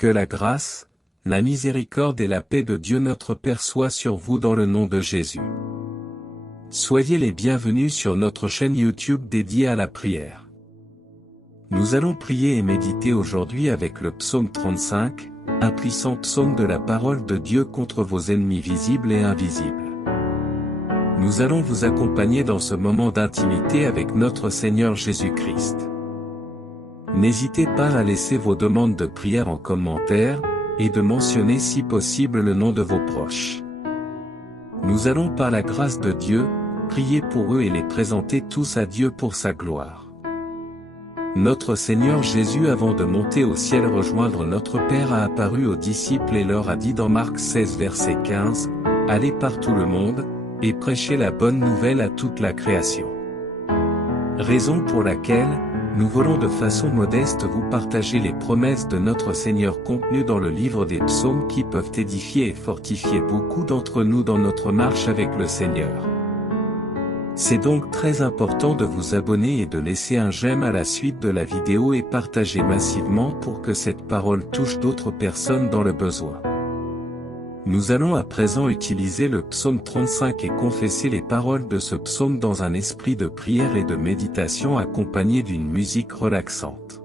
Que la grâce, la miséricorde et la paix de Dieu notre Père soient sur vous dans le nom de Jésus. Soyez les bienvenus sur notre chaîne YouTube dédiée à la prière. Nous allons prier et méditer aujourd'hui avec le psaume 35, un puissant psaume de la parole de Dieu contre vos ennemis visibles et invisibles. Nous allons vous accompagner dans ce moment d'intimité avec notre Seigneur Jésus-Christ. N'hésitez pas à laisser vos demandes de prière en commentaire, et de mentionner si possible le nom de vos proches. Nous allons par la grâce de Dieu, prier pour eux et les présenter tous à Dieu pour sa gloire. Notre Seigneur Jésus avant de monter au ciel rejoindre notre Père a apparu aux disciples et leur a dit dans Marc 16 verset 15, « Allez par tout le monde, et prêchez la bonne nouvelle à toute la création. » Raison pour laquelle, nous voulons de façon modeste vous partager les promesses de notre Seigneur contenues dans le livre des psaumes qui peuvent édifier et fortifier beaucoup d'entre nous dans notre marche avec le Seigneur. C'est donc très important de vous abonner et de laisser un j'aime à la suite de la vidéo et partager massivement pour que cette parole touche d'autres personnes dans le besoin. Nous allons à présent utiliser le psaume 35 et confesser les paroles de ce psaume dans un esprit de prière et de méditation accompagné d'une musique relaxante.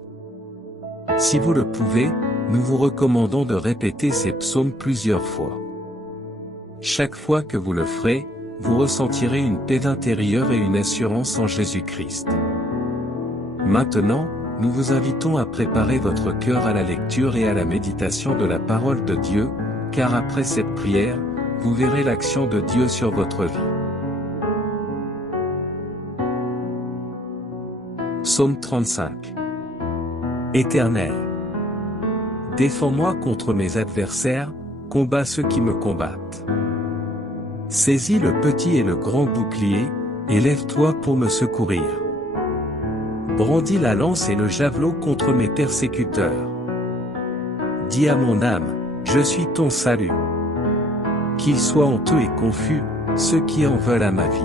Si vous le pouvez, nous vous recommandons de répéter ces psaumes plusieurs fois. Chaque fois que vous le ferez, vous ressentirez une paix intérieure et une assurance en Jésus-Christ. Maintenant, nous vous invitons à préparer votre cœur à la lecture et à la méditation de la parole de Dieu, car après cette prière, vous verrez l'action de Dieu sur votre vie. Psaume 35. Éternel, défends-moi contre mes adversaires, combats ceux qui me combattent. Saisis le petit et le grand bouclier, et lève-toi pour me secourir. Brandis la lance et le javelot contre mes persécuteurs. Dis à mon âme, je suis ton salut. Qu'ils soient honteux et confus, ceux qui en veulent à ma vie.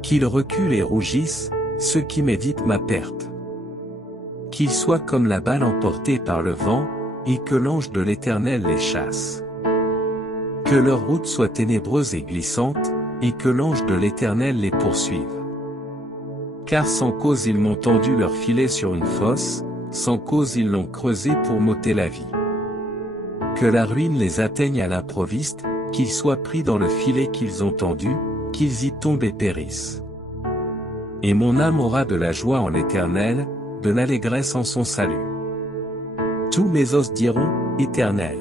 Qu'ils reculent et rougissent, ceux qui méditent ma perte. Qu'ils soient comme la balle emportée par le vent, et que l'ange de l'Éternel les chasse. Que leur route soit ténébreuse et glissante, et que l'ange de l'Éternel les poursuive. Car sans cause ils m'ont tendu leur filet sur une fosse, sans cause ils l'ont creusé pour m'ôter la vie. Que la ruine les atteigne à l'improviste, qu'ils soient pris dans le filet qu'ils ont tendu, qu'ils y tombent et périssent. Et mon âme aura de la joie en l'Éternel, de l'allégresse en son salut. Tous mes os diront, Éternel.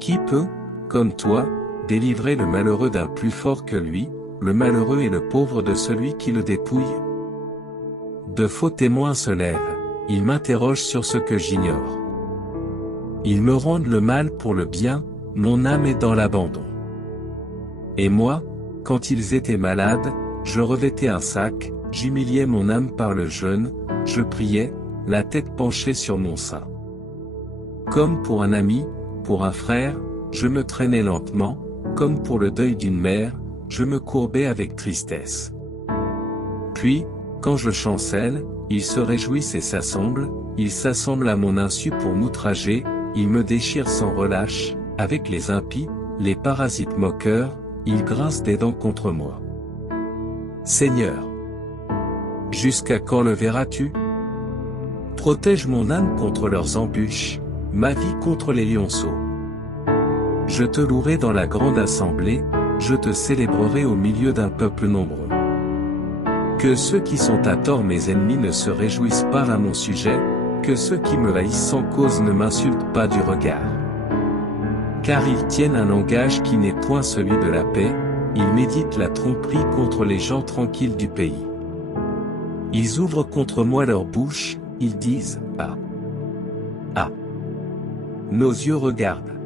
Qui peut, comme toi, délivrer le malheureux d'un plus fort que lui, le malheureux et le pauvre de celui qui le dépouille? De faux témoins se lèvent, ils m'interrogent sur ce que j'ignore. Ils me rendent le mal pour le bien, mon âme est dans l'abandon. Et moi, quand ils étaient malades, je revêtais un sac, j'humiliais mon âme par le jeûne, je priais, la tête penchée sur mon sein. Comme pour un ami, pour un frère, je me traînais lentement, comme pour le deuil d'une mère, je me courbais avec tristesse. Puis, quand je chancelle, ils se réjouissent et s'assemblent, ils s'assemblent à mon insu pour m'outrager, ils me déchirent sans relâche, avec les impies, les parasites moqueurs, ils grincent des dents contre moi. Seigneur, jusqu'à quand le verras-tu? Protège mon âme contre leurs embûches, ma vie contre les lionceaux. Je te louerai dans la grande assemblée, je te célébrerai au milieu d'un peuple nombreux. Que ceux qui sont à tort mes ennemis ne se réjouissent pas à mon sujet, que ceux qui me haïssent sans cause ne m'insultent pas du regard. Car ils tiennent un langage qui n'est point celui de la paix, ils méditent la tromperie contre les gens tranquilles du pays. Ils ouvrent contre moi leur bouche, ils disent, ah. Ah. Nos yeux regardent.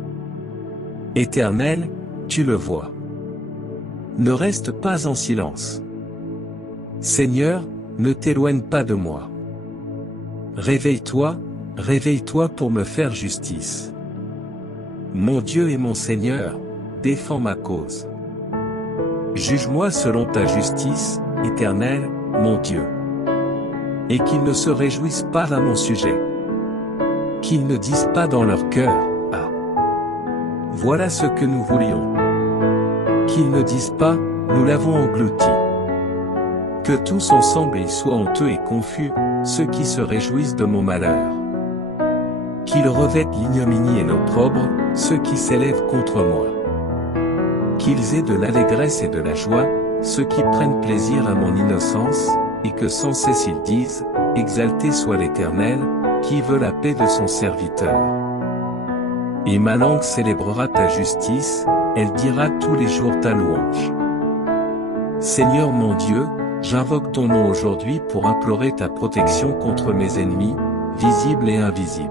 Éternel, tu le vois. Ne reste pas en silence. Seigneur, ne t'éloigne pas de moi. Réveille-toi, réveille-toi pour me faire justice. Mon Dieu et mon Seigneur, défends ma cause. Juge-moi selon ta justice, Éternel, mon Dieu. Et qu'ils ne se réjouissent pas à mon sujet. Qu'ils ne disent pas dans leur cœur, ah, voilà ce que nous voulions. Qu'ils ne disent pas, nous l'avons englouti. Que tous ensemble ils soient honteux et confus, ceux qui se réjouissent de mon malheur. Qu'ils revêtent l'ignominie et l'opprobre, ceux qui s'élèvent contre moi. Qu'ils aient de l'allégresse et de la joie, ceux qui prennent plaisir à mon innocence, et que sans cesse ils disent, exalté soit l'Éternel, qui veut la paix de son serviteur. Et ma langue célébrera ta justice, elle dira tous les jours ta louange. Seigneur mon Dieu, j'invoque ton nom aujourd'hui pour implorer ta protection contre mes ennemis, visibles et invisibles.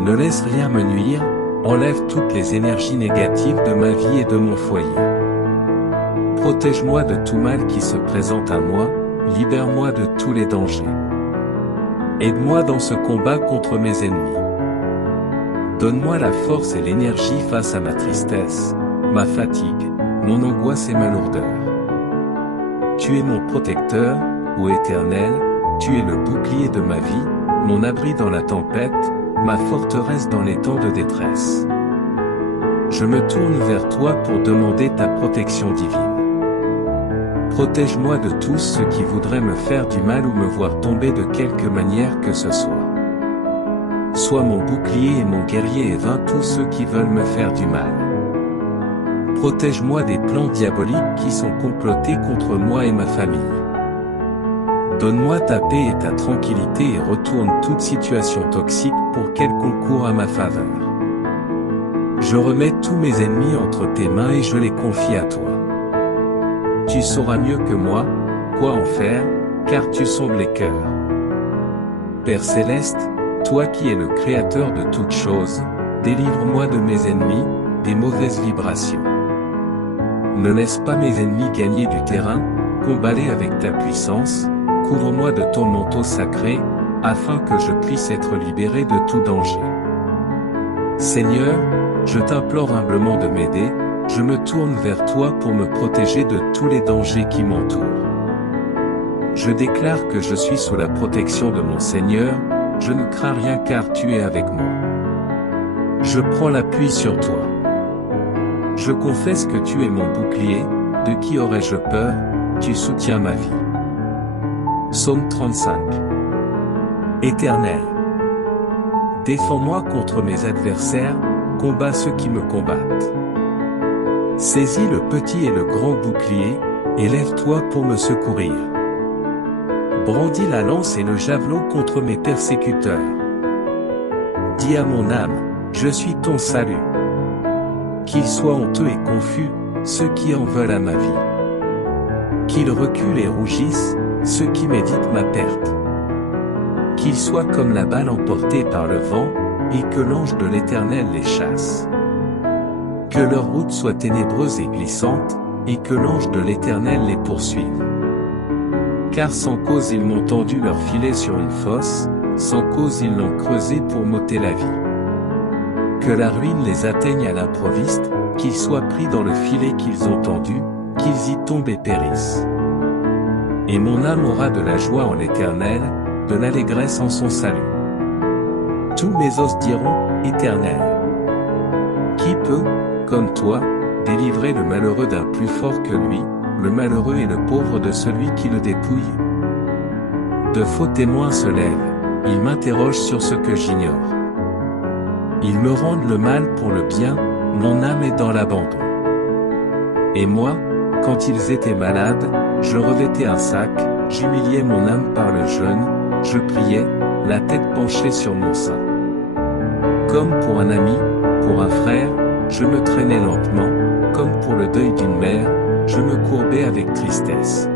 Ne laisse rien me nuire, enlève toutes les énergies négatives de ma vie et de mon foyer. Protège-moi de tout mal qui se présente à moi, libère-moi de tous les dangers. Aide-moi dans ce combat contre mes ennemis. Donne-moi la force et l'énergie face à ma tristesse, ma fatigue, mon angoisse et ma lourdeur. Tu es mon protecteur, ô Éternel, tu es le bouclier de ma vie, mon abri dans la tempête, ma forteresse dans les temps de détresse. Je me tourne vers toi pour demander ta protection divine. Protège-moi de tous ceux qui voudraient me faire du mal ou me voir tomber de quelque manière que ce soit. Sois mon bouclier et mon guerrier et vains tous ceux qui veulent me faire du mal. Protège-moi des plans diaboliques qui sont complotés contre moi et ma famille. Donne-moi ta paix et ta tranquillité et retourne toute situation toxique pour qu'elle concourt à ma faveur. Je remets tous mes ennemis entre tes mains et je les confie à toi. Tu sauras mieux que moi, quoi en faire, car tu sondes les cœurs. Père céleste, toi qui es le créateur de toutes choses, délivre-moi de mes ennemis, des mauvaises vibrations. Ne laisse pas mes ennemis gagner du terrain, combat-les avec ta puissance, couvre-moi de ton manteau sacré, afin que je puisse être libéré de tout danger. Seigneur, je t'implore humblement de m'aider, je me tourne vers toi pour me protéger de tous les dangers qui m'entourent. Je déclare que je suis sous la protection de mon Seigneur, je ne crains rien car tu es avec moi. Je prends l'appui sur toi. Je confesse que tu es mon bouclier, de qui aurais-je peur, tu soutiens ma vie. Psaume 35. Éternel, défends-moi contre mes adversaires, combats ceux qui me combattent. Saisis le petit et le grand bouclier, et lève-toi pour me secourir. Brandis la lance et le javelot contre mes persécuteurs. Dis à mon âme, je suis ton salut. Qu'ils soient honteux et confus, ceux qui en veulent à ma vie. Qu'ils reculent et rougissent, ceux qui méditent ma perte. Qu'ils soient comme la balle emportée par le vent, et que l'ange de l'Éternel les chasse. Que leur route soit ténébreuse et glissante, et que l'ange de l'Éternel les poursuive. Car sans cause ils m'ont tendu leur filet sur une fosse, sans cause ils l'ont creusé pour m'ôter la vie. Que la ruine les atteigne à l'improviste, qu'ils soient pris dans le filet qu'ils ont tendu, qu'ils y tombent et périssent. Et mon âme aura de la joie en l'Éternel, de l'allégresse en son salut. Tous mes os diront, Éternel. Qui peut, comme toi, délivrer le malheureux d'un plus fort que lui, le malheureux et le pauvre de celui qui le dépouille? De faux témoins se lèvent, ils m'interrogent sur ce que j'ignore. Ils me rendent le mal pour le bien, mon âme est dans l'abandon. Et moi, quand ils étaient malades, je revêtais un sac, j'humiliais mon âme par le jeûne, je priais, la tête penchée sur mon sein. Comme pour un ami, pour un frère, je me traînais lentement, comme pour le deuil d'une mère, je me courbais avec tristesse.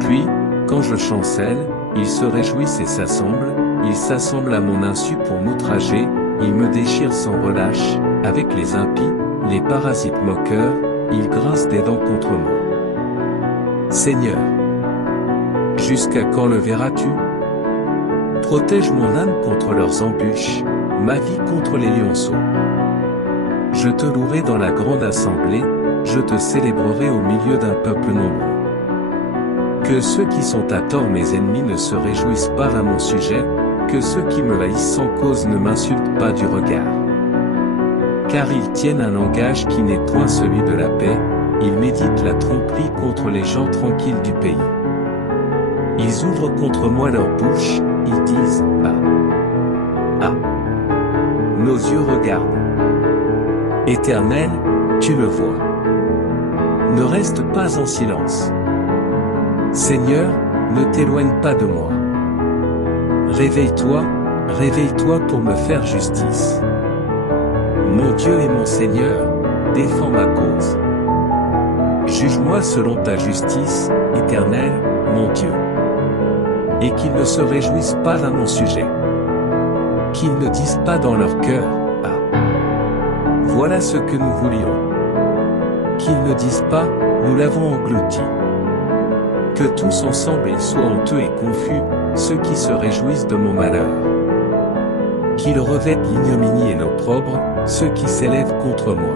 Puis, quand je chancelle, ils se réjouissent et s'assemblent, ils s'assemblent à mon insu pour m'outrager, ils me déchirent sans relâche, avec les impies, les parasites moqueurs, ils grincent des dents contre moi. Seigneur, jusqu'à quand le verras-tu? Protège mon âme contre leurs embûches, ma vie contre les lionceaux. Je te louerai dans la grande assemblée, je te célébrerai au milieu d'un peuple nombreux. Que ceux qui sont à tort mes ennemis ne se réjouissent pas à mon sujet, que ceux qui me haïssent sans cause ne m'insultent pas du regard. Car ils tiennent un langage qui n'est point celui de la paix, ils méditent la tromperie contre les gens tranquilles du pays. Ils ouvrent contre moi leur bouche, ils disent « Ah ! Ah ! Nos yeux regardent. Éternel, tu le vois. Ne reste pas en silence. Seigneur, ne t'éloigne pas de moi. Réveille-toi, réveille-toi pour me faire justice. Mon Dieu et mon Seigneur, défends ma cause. Juge-moi selon ta justice, Éternel, mon Dieu. Et qu'ils ne se réjouissent pas à mon sujet. Qu'ils ne disent pas dans leur cœur, « Ah, voilà ce que nous voulions. » Qu'ils ne disent pas, « Nous l'avons englouti. » Que tous ensemble ils soient honteux et confus, ceux qui se réjouissent de mon malheur. Qu'ils revêtent l'ignominie et l'opprobre, ceux qui s'élèvent contre moi.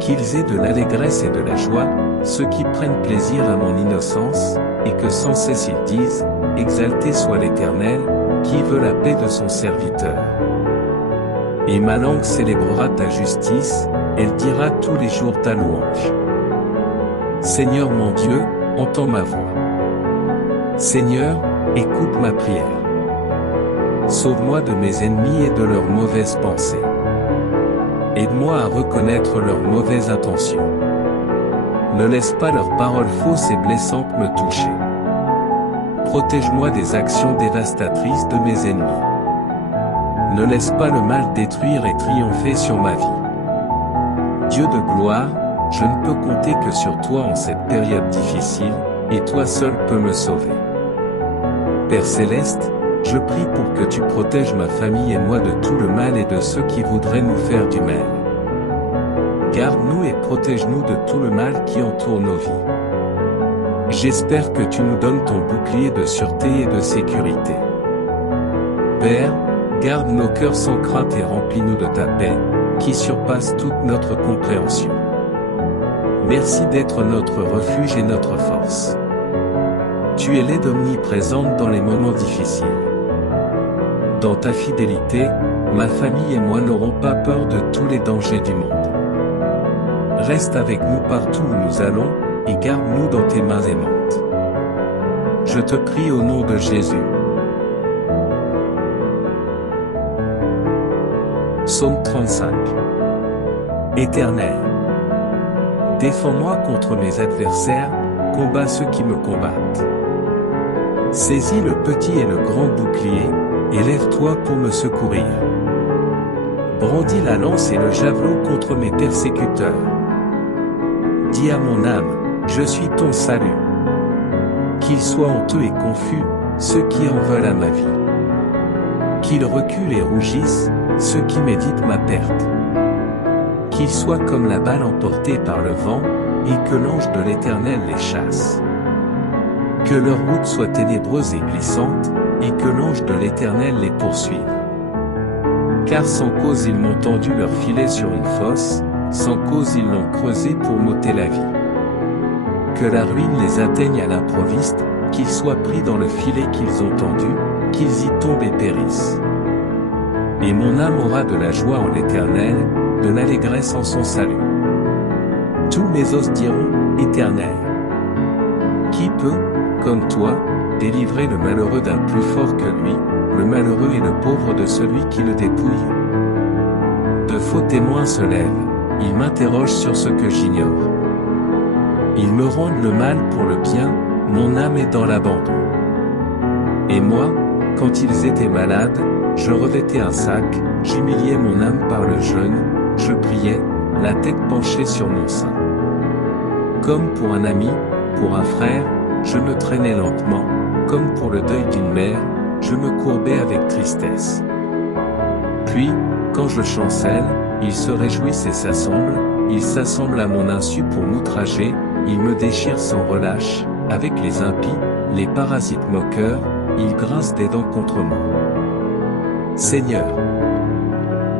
Qu'ils aient de l'allégresse et de la joie, ceux qui prennent plaisir à mon innocence, et que sans cesse ils disent, « Exalté soit l'Éternel, qui veut la paix de son serviteur. » Et ma langue célébrera ta justice, elle dira tous les jours ta louange. Seigneur mon Dieu, entends ma voix. Seigneur, écoute ma prière. Sauve-moi de mes ennemis et de leurs mauvaises pensées. Aide-moi à reconnaître leurs mauvaises intentions. Ne laisse pas leurs paroles fausses et blessantes me toucher. Protège-moi des actions dévastatrices de mes ennemis. Ne laisse pas le mal détruire et triompher sur ma vie. Dieu de gloire, je ne peux compter que sur toi en cette période difficile, et toi seul peux me sauver. Père Céleste, je prie pour que tu protèges ma famille et moi de tout le mal et de ceux qui voudraient nous faire du mal. Garde-nous et protège-nous de tout le mal qui entoure nos vies. J'espère que tu nous donnes ton bouclier de sûreté et de sécurité. Père, garde nos cœurs sans crainte et remplis-nous de ta paix, qui surpasse toute notre compréhension. Merci d'être notre refuge et notre force. Tu es l'aide omniprésente dans les moments difficiles. Dans ta fidélité, ma famille et moi n'aurons pas peur de tous les dangers du monde. Reste avec nous partout où nous allons, et garde-nous dans tes mains aimantes. Je te prie au nom de Jésus. Psaume 35. Éternel, défends-moi contre mes adversaires, combats ceux qui me combattent. Saisis le petit et le grand bouclier, et lève-toi pour me secourir. Brandis la lance et le javelot contre mes persécuteurs. Dis à mon âme, je suis ton salut. Qu'ils soient honteux et confus, ceux qui en veulent à ma vie. Qu'ils reculent et rougissent, ceux qui méditent ma perte. Qu'ils soient comme la balle emportée par le vent, et que l'ange de l'Éternel les chasse. Que leur route soit ténébreuse et glissante, et que l'ange de l'Éternel les poursuive. Car sans cause ils m'ont tendu leur filet sur une fosse, sans cause ils l'ont creusé pour m'ôter la vie. Que la ruine les atteigne à l'improviste, qu'ils soient pris dans le filet qu'ils ont tendu, qu'ils y tombent et périssent. Et mon âme aura de la joie en l'Éternel, de l'allégresse en son salut. Tous mes os diront, Éternel. Qui peut, comme toi, délivrer le malheureux d'un plus fort que lui, le malheureux et le pauvre de celui qui le dépouille? De faux témoins se lèvent, ils m'interrogent sur ce que j'ignore. Ils me rendent le mal pour le bien, mon âme est dans l'abandon. Et moi, quand ils étaient malades, je revêtais un sac, j'humiliais mon âme par le jeûne, je priais, la tête penchée sur mon sein. Comme pour un ami, pour un frère, je me traînais lentement, comme pour le deuil d'une mère, je me courbais avec tristesse. Puis, quand je chancelle, ils se réjouissent et s'assemblent, ils s'assemblent à mon insu pour m'outrager, ils me déchirent sans relâche, avec les impies, les parasites moqueurs, ils grincent des dents contre moi. Seigneur,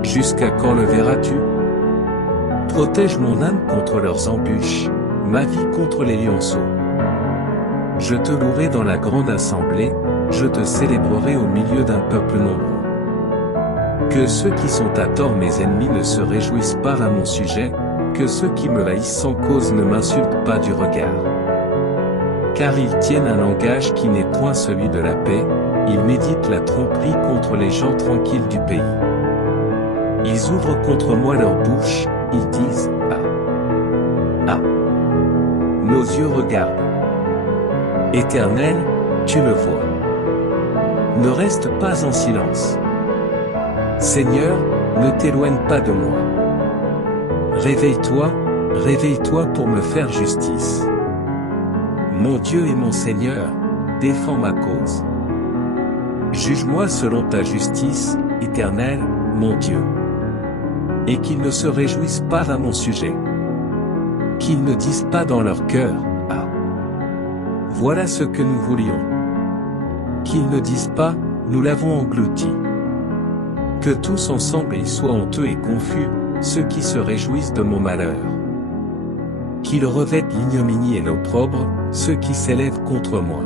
jusqu'à quand le verras-tu? Protège mon âme contre leurs embûches, ma vie contre les lionceaux. Je te louerai dans la grande assemblée, je te célébrerai au milieu d'un peuple nombreux. Que ceux qui sont à tort mes ennemis ne se réjouissent pas à mon sujet, que ceux qui me haïssent sans cause ne m'insultent pas du regard. Car ils tiennent un langage qui n'est point celui de la paix, ils méditent la tromperie contre les gens tranquilles du pays. Ils ouvrent contre moi leur bouche, ils disent « Ah ! Ah ! Nos yeux regardent. Éternel, tu le vois. Ne reste pas en silence. Seigneur, ne t'éloigne pas de moi. Réveille-toi, réveille-toi pour me faire justice. Mon Dieu et mon Seigneur, défends ma cause. Juge-moi selon ta justice, Éternel, mon Dieu. Et qu'ils ne se réjouissent pas à mon sujet. Qu'ils ne disent pas dans leur cœur, « Ah ! Voilà ce que nous voulions. » Qu'ils ne disent pas, « Nous l'avons englouti. » Que tous ensemble ils soient honteux et confus, ceux qui se réjouissent de mon malheur. Qu'ils revêtent l'ignominie et l'opprobre, ceux qui s'élèvent contre moi.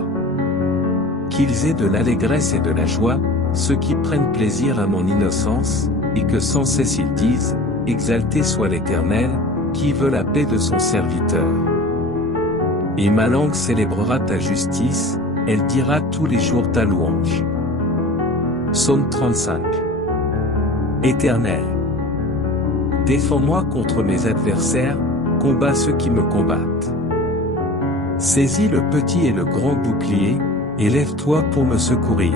Qu'ils aient de l'allégresse et de la joie, ceux qui prennent plaisir à mon innocence, et que sans cesse ils disent, « Exalté soit l'Éternel, qui veut la paix de son serviteur. » Et ma langue célébrera ta justice, elle dira tous les jours ta louange. Psaume 35. Éternel, défends-moi contre mes adversaires, combat ceux qui me combattent. Saisis le petit et le grand bouclier, et lève-toi pour me secourir.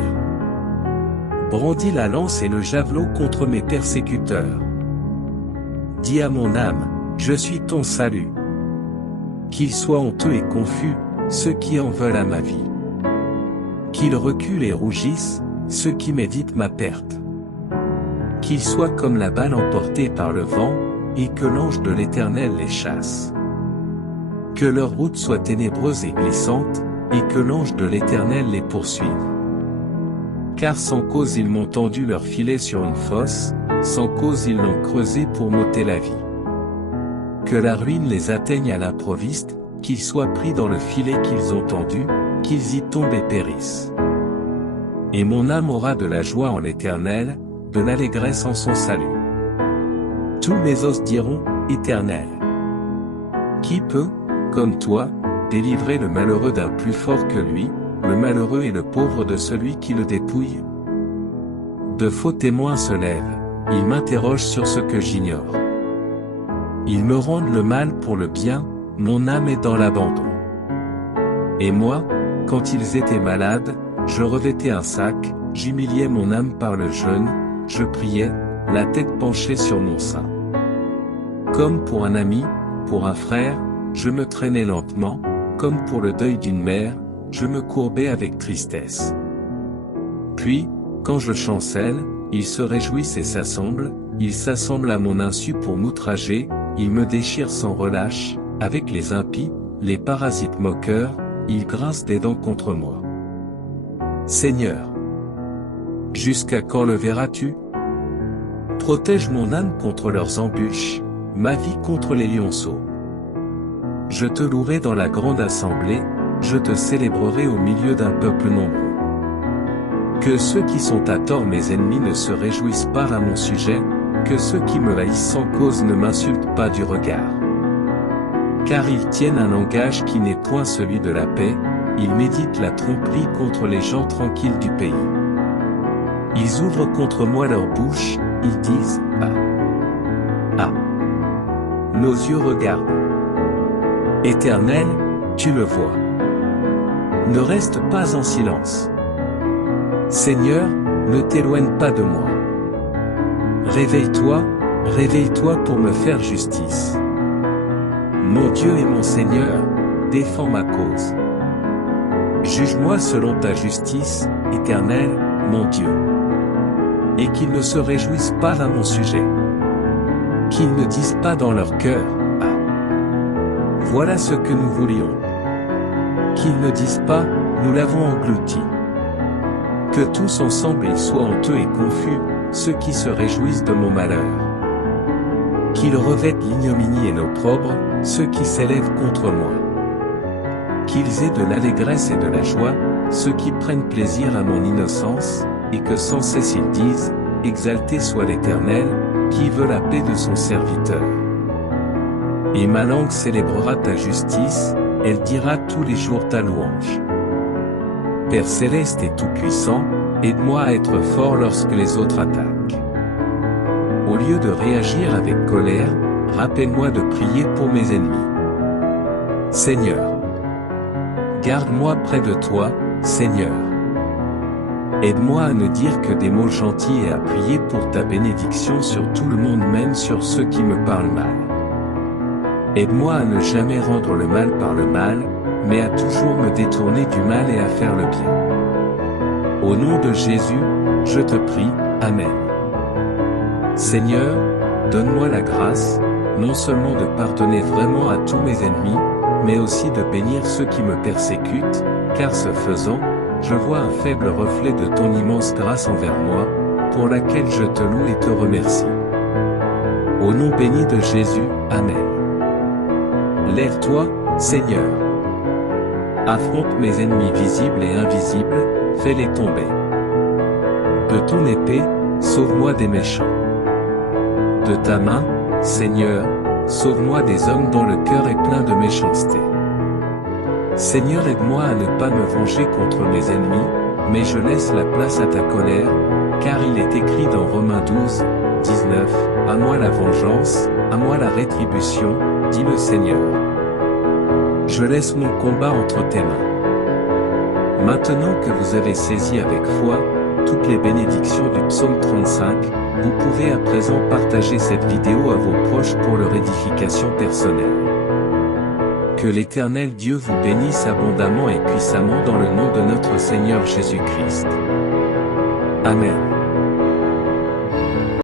Brandis la lance et le javelot contre mes persécuteurs. Dis à mon âme, je suis ton salut. Qu'ils soient honteux et confus, ceux qui en veulent à ma vie. Qu'ils reculent et rougissent, ceux qui méditent ma perte. Qu'ils soient comme la balle emportée par le vent, et que l'ange de l'Éternel les chasse. Que leur route soit ténébreuse et glissante, et que l'ange de l'Éternel les poursuive. Car sans cause ils m'ont tendu leur filet sur une fosse, sans cause ils l'ont creusé pour m'ôter la vie. Que la ruine les atteigne à l'improviste, qu'ils soient pris dans le filet qu'ils ont tendu, qu'ils y tombent et périssent. Et mon âme aura de la joie en l'Éternel, de l'allégresse en son salut. Tous mes os diront, Éternel. Qui peut, comme toi, délivrer le malheureux d'un plus fort que lui, le malheureux et le pauvre de celui qui le dépouille? De faux témoins se lèvent, ils m'interrogent sur ce que j'ignore. Ils me rendent le mal pour le bien, mon âme est dans l'abandon. Et moi, quand ils étaient malades, je revêtais un sac, j'humiliais mon âme par le jeûne, je priais, la tête penchée sur mon sein. Comme pour un ami, pour un frère, je me traînais lentement, comme pour le deuil d'une mère, je me courbais avec tristesse. Puis, quand je chancelle, ils se réjouissent et s'assemblent, ils s'assemblent à mon insu pour m'outrager, ils me déchirent sans relâche, avec les impies, les parasites moqueurs, ils grincent des dents contre moi. Seigneur, jusqu'à quand le verras-tu? Protège mon âme contre leurs embûches, ma vie contre les lionceaux. Je te louerai dans la grande assemblée, je te célébrerai au milieu d'un peuple nombreux. Que ceux qui sont à tort mes ennemis ne se réjouissent pas à mon sujet, que ceux qui me haïssent sans cause ne m'insultent pas du regard. Car ils tiennent un langage qui n'est point celui de la paix, ils méditent la tromperie contre les gens tranquilles du pays. Ils ouvrent contre moi leur bouche, ils disent « Ah ! Ah ! Nos yeux regardent. Éternel, tu le vois. Ne reste pas en silence. Seigneur, ne t'éloigne pas de moi. Réveille-toi, réveille-toi pour me faire justice. Mon Dieu et mon Seigneur, défends ma cause. Juge-moi selon ta justice, Éternel, mon Dieu. Et qu'ils ne se réjouissent pas à mon sujet. Qu'ils ne disent pas dans leur cœur, « Ah ! Voilà ce que nous voulions. » Qu'ils ne disent pas, « Nous l'avons englouti. » Que tous ensemble ils soient honteux et confus, ceux qui se réjouissent de mon malheur. Qu'ils revêtent l'ignominie et l'opprobre, ceux qui s'élèvent contre moi. Qu'ils aient de l'allégresse et de la joie, ceux qui prennent plaisir à mon innocence, et que sans cesse ils disent, exalté soit l'Éternel, qui veut la paix de son serviteur. Et ma langue célébrera ta justice, elle dira tous les jours ta louange. Père céleste et tout-puissant, aide-moi à être fort lorsque les autres attaquent. Au lieu de réagir avec colère, rappelle-moi de prier pour mes ennemis. Seigneur, garde-moi près de toi, Seigneur. Aide-moi à ne dire que des mots gentils et à prier pour ta bénédiction sur tout le monde, même sur ceux qui me parlent mal. Aide-moi à ne jamais rendre le mal par le mal, mais à toujours me détourner du mal et à faire le bien. Au nom de Jésus, je te prie, Amen. Seigneur, donne-moi la grâce, non seulement de pardonner vraiment à tous mes ennemis, mais aussi de bénir ceux qui me persécutent, car ce faisant, je vois un faible reflet de ton immense grâce envers moi, pour laquelle je te loue et te remercie. Au nom béni de Jésus, Amen. Lève-toi, Seigneur. Affronte mes ennemis visibles et invisibles, fais-les tomber. De ton épée, sauve-moi des méchants. De ta main, Seigneur, sauve-moi des hommes dont le cœur est plein de méchanceté. Seigneur, aide-moi à ne pas me venger contre mes ennemis, mais je laisse la place à ta colère, car il est écrit dans Romains 12, 19, « À moi la vengeance, à moi la rétribution, dit le Seigneur. Je laisse mon combat entre tes mains. » Maintenant que vous avez saisi avec foi toutes les bénédictions du psaume 35, vous pouvez à présent partager cette vidéo à vos proches pour leur édification personnelle. Que l'Éternel Dieu vous bénisse abondamment et puissamment dans le nom de notre Seigneur Jésus-Christ. Amen.